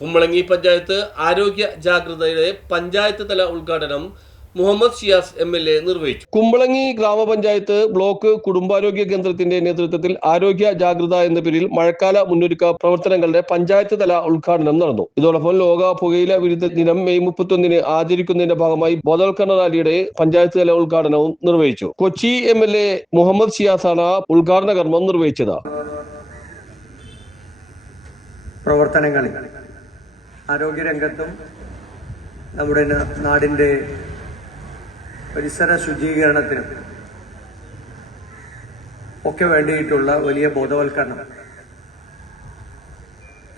കുമ്പളങ്ങി പഞ്ചായത്ത് ആരോഗ്യ ജാഗ്രതയുടെ പഞ്ചായത്ത് തല ഉദ്ഘാടനം മുഹമ്മദ് ഷിയാസ് MLA നിർവഹിച്ചു. കുമ്പളങ്ങി ഗ്രാമപഞ്ചായത്ത് ബ്ലോക്ക് കുടുംബാരോഗ്യ കേന്ദ്രത്തിന്റെ നേതൃത്വത്തിൽ ആരോഗ്യ ജാഗ്രത എന്ന പേരിൽ മഴക്കാല മുന്നൊരുക്ക പ്രവർത്തനങ്ങളുടെ പഞ്ചായത്ത് തല ഉദ്ഘാടനം നടന്നു. ഇതോടൊപ്പം ലോക പുകയില വിരുദ്ധ ദിനം മെയ് 31 ആചരിക്കുന്നതിന്റെ ഭാഗമായി ബോധവൽക്കരണ റാലിയുടെ പഞ്ചായത്ത് തല ഉദ്ഘാടനവും നിർവഹിച്ചു. കൊച്ചി MLA മുഹമ്മദ് ഷിയാസാണ് ഉദ്ഘാടന കർമ്മം നിർവഹിച്ചത്. പ്രവർത്തനങ്ങളിൽ ആരോഗ്യരംഗത്തും നമ്മുടെ നാടിൻ്റെ പരിസര ശുചീകരണത്തിനും ഒക്കെ വേണ്ടിയിട്ടുള്ള വലിയ ബോധവൽക്കരണം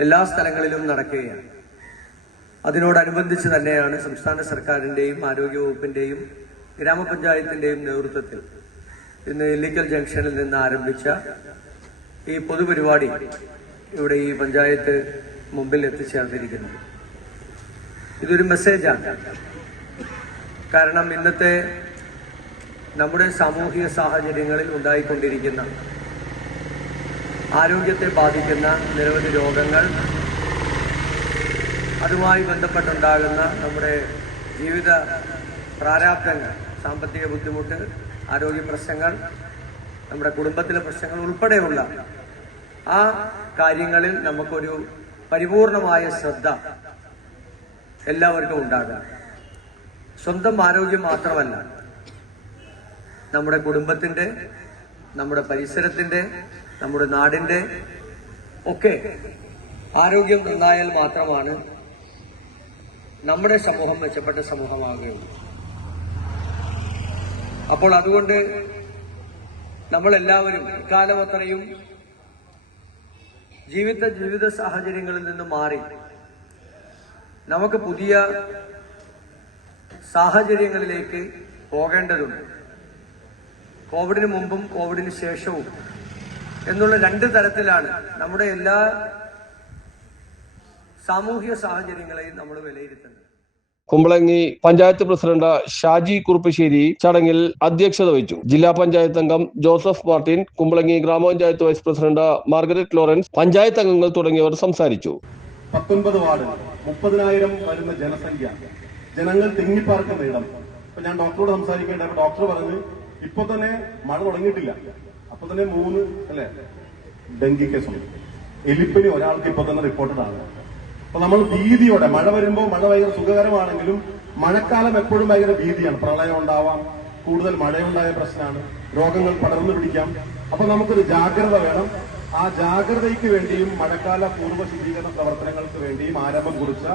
എല്ലാ സ്ഥലങ്ങളിലും നടക്കുകയാണ്. അതിനോടനുബന്ധിച്ച് തന്നെയാണ് സംസ്ഥാന സർക്കാരിൻ്റെയും ആരോഗ്യവകുപ്പിൻ്റെയും ഗ്രാമപഞ്ചായത്തിൻ്റെയും നേതൃത്വത്തിൽ ഇന്ന് ഇല്ലിക്കൽ ജംഗ്ഷനിൽ നിന്ന് ആരംഭിച്ച ഈ പൊതുപരിപാടി ഇവിടെ ഈ പഞ്ചായത്ത് മുമ്പിൽ എത്തിച്ചേർന്നിരിക്കുന്നത്. ഇതൊരു മെസ്സേജാണ്. കാരണം ഇന്നത്തെ നമ്മുടെ സാമൂഹിക സാഹചര്യങ്ങളിൽ ഉണ്ടായിക്കൊണ്ടിരിക്കുന്ന ആരോഗ്യത്തെ ബാധിക്കുന്ന നിരവധി രോഗങ്ങൾ, അതുമായി ബന്ധപ്പെട്ടുണ്ടാകുന്ന നമ്മുടെ ജീവിത പ്രാരാബ്ധങ്ങൾ, സാമ്പത്തിക ബുദ്ധിമുട്ട്, ആരോഗ്യ പ്രശ്നങ്ങൾ, നമ്മുടെ കുടുംബത്തിലെ പ്രശ്നങ്ങൾ ഉൾപ്പെടെയുള്ള ആ കാര്യങ്ങളിൽ നമുക്കൊരു പരിപൂർണമായ ശ്രദ്ധ എല്ലാവർക്കും ഉണ്ടാകണം. സ്വന്തം ആരോഗ്യം മാത്രമല്ല, നമ്മുടെ കുടുംബത്തിന്റെ, നമ്മുടെ പരിസരത്തിന്റെ, നമ്മുടെ നാടിന്റെ ഒക്കെ ആരോഗ്യം നന്നായാൽ മാത്രമാണ് നമ്മുടെ സമൂഹം മെച്ചപ്പെട്ട സമൂഹമാകുകയുള്ളൂ. അപ്പോൾ അതുകൊണ്ട് നമ്മളെല്ലാവരും ഇക്കാലം അത്രയും ജീവിത സാഹചര്യങ്ങളിൽ നിന്ന് മാറി നമുക്ക് പുതിയ സാഹചര്യങ്ങളിലേക്ക് പോകേണ്ടതുണ്ട്. കോവിഡിന് മുമ്പും കോവിഡിന് ശേഷവും എന്നുള്ള രണ്ട് തരത്തിലാണ് നമ്മുടെ എല്ലാ സാമൂഹിക സാഹചര്യങ്ങളെയും നമ്മൾ വിലയിരുത്തുന്നത്. കുമ്പളങ്ങി പഞ്ചായത്ത് പ്രസിഡന്റ് ഷാജി കുറുപ്പശ്ശേരി ചടങ്ങിൽ അധ്യക്ഷത വഹിച്ചു. ജില്ലാ പഞ്ചായത്ത് അംഗം ജോസഫ് മാർട്ടിൻ, കുമ്പളങ്ങി ഗ്രാമപഞ്ചായത്ത് vice president Margaret Lawrence, panchayat അംഗങ്ങൾ തുടങ്ങിയവർ സംസാരിച്ചു. 19 വാർഡ്, 30,000 വരുന്ന ജനസംഖ്യ, ജനങ്ങൾ തിങ്ങിപ്പാർക്കുന്ന ഇടം. ഇപ്പൊ ഞാൻ ഡോക്ടറോട് സംസാരിക്കേണ്ട, ഡോക്ടർ പറഞ്ഞു ഇപ്പൊ തന്നെ മഴ തുടങ്ങിയിട്ടില്ല, അപ്പൊ തന്നെ 3 ഡെങ്കി കേസുണ്ട്. എലിപ്പനി ഒരാൾക്ക് ഇപ്പൊ തന്നെ റിപ്പോർട്ടഡ് ആണ്. അപ്പൊ നമ്മൾ ഭീതിയോടെ, മഴ വരുമ്പോൾ മഴ ഭയങ്കര സുഖകരമാണെങ്കിലും മഴക്കാലം എപ്പോഴും ഭയങ്കര ഭീതിയാണ്. പ്രളയം ഉണ്ടാവാം, കൂടുതൽ മഴയുണ്ടായ പ്രശ്നമാണ്, രോഗങ്ങൾ പടർന്നു പിടിക്കാം. അപ്പൊ നമുക്കൊരു ജാഗ്രത വേണം. ആ ജാഗ്രതയ്ക്ക് വേണ്ടിയും മഴക്കാല പൂർവ്വ ശുചീകരണ പ്രവർത്തനങ്ങൾക്ക് വേണ്ടിയും ആരംഭം കുറിച്ച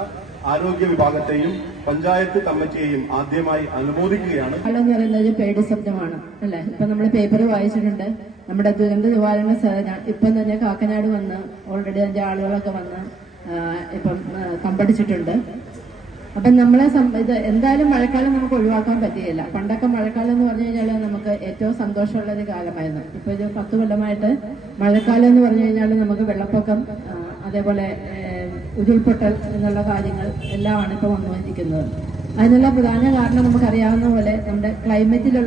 ആരോഗ്യ വിഭാഗത്തെയും പഞ്ചായത്ത് കമ്മിറ്റിയെയും ആദ്യമായി അനുമോദിക്കുകയാണ്. എന്ന് പറയുന്നത് പേടി ശബ്ദമാണ് അല്ലെ? ഇപ്പൊ നമ്മൾ പേപ്പർ വായിച്ചിട്ടുണ്ട്. നമ്മുടെ ദുരന്ത നിവാരണ സേന ഇപ്പം തന്നെ കാക്കനാട് വന്ന് ഓൾറെഡി അതിന്റെ ആളുകളൊക്കെ വന്ന് ഇപ്പം കമ്പടിച്ചിട്ടുണ്ട്. അപ്പം നമ്മളെ ഇത് എന്തായാലും മഴക്കാലം നമുക്ക് ഒഴിവാക്കാൻ പറ്റുകയില്ല. പണ്ടൊക്കെ മഴക്കാലം എന്ന് പറഞ്ഞു കഴിഞ്ഞാൽ നമുക്ക് ഏറ്റവും സന്തോഷമുള്ള ഒരു കാലമായിരുന്നു. ഇപ്പൊ ഒരു 10 കൊല്ലമായിട്ട് മഴക്കാലം എന്ന് പറഞ്ഞു കഴിഞ്ഞാൽ നമുക്ക് വെള്ളപ്പൊക്കം, അതേപോലെ ഉരുൾപൊട്ടൽ എന്നുള്ള കാര്യങ്ങൾ എല്ലാമാണ് ഇപ്പൊ വന്നുകൊണ്ടിരിക്കുന്നത്. അതിനുള്ള പ്രധാന കാരണം നമുക്കറിയാവുന്ന പോലെ നമ്മുടെ ക്ലൈമാറ്റിക്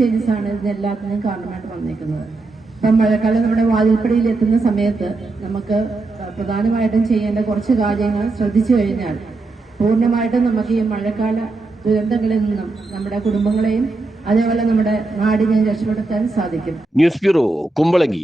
ചേഞ്ചസ് ആണ് ഇതിനെല്ലാത്തിനും കാരണമായിട്ട് വന്നിരിക്കുന്നത്. ഇപ്പം മഴക്കാലം നമ്മുടെ വാതിൽപ്പടിയിൽ എത്തുന്ന സമയത്ത് നമുക്ക് പ്രധാനമായിട്ടും ചെയ്യേണ്ട കുറച്ച് കാര്യങ്ങൾ ശ്രദ്ധിച്ചു കഴിഞ്ഞാൽ പൂർണ്ണമായിട്ടും നമുക്ക് ഈ മഴക്കാല ദുരന്തങ്ങളിൽ നിന്നും നമ്മുടെ കുടുംബങ്ങളെയും അതേപോലെ നമ്മുടെ നാടിനെയും രക്ഷപ്പെടുത്താൻ സാധിക്കും. News bureau, Kumbalangi.